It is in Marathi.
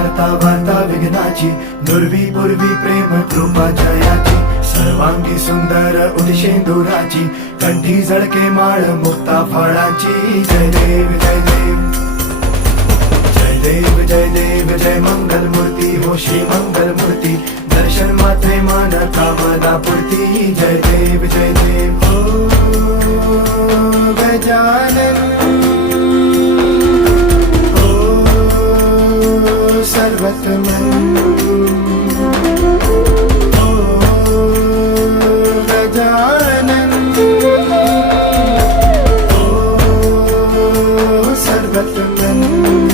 हरता वार्ता विघ्नाची, नुरवी पूर्वी प्रेम कृपा जयाची, सर्वांगी सुंदर उदिशेंदुराची, कंठी झळके माळ मुक्ता फळाची. जय देव जय देव जय देव जय देव जय मंगल मूर्ती हो श्री मंगल मूर्ती, दर्शन मात्रे मन कामना पूर्ती. जय देव जय देव हो गजानन हो सर्वतमन हो गजानन हो सर्वतमन.